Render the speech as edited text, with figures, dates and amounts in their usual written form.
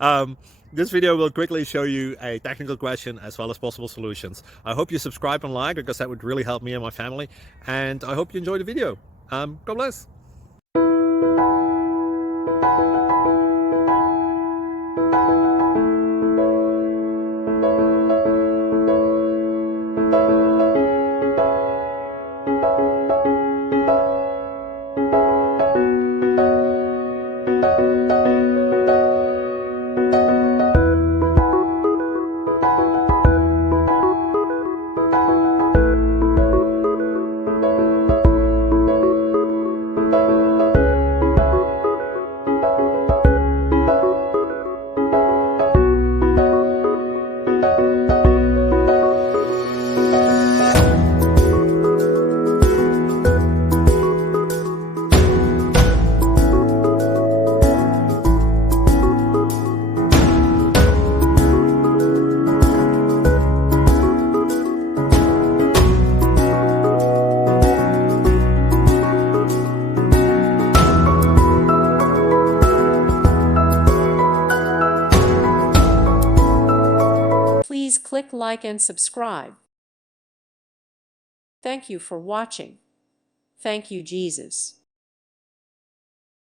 um, this video will quickly show you a technical question as well as possible solutions. I hope you subscribe and like, because that would really help me and my family. And I hope you enjoy the video. God bless. Please click like and subscribe. Thank you for watching. Thank you, Jesus.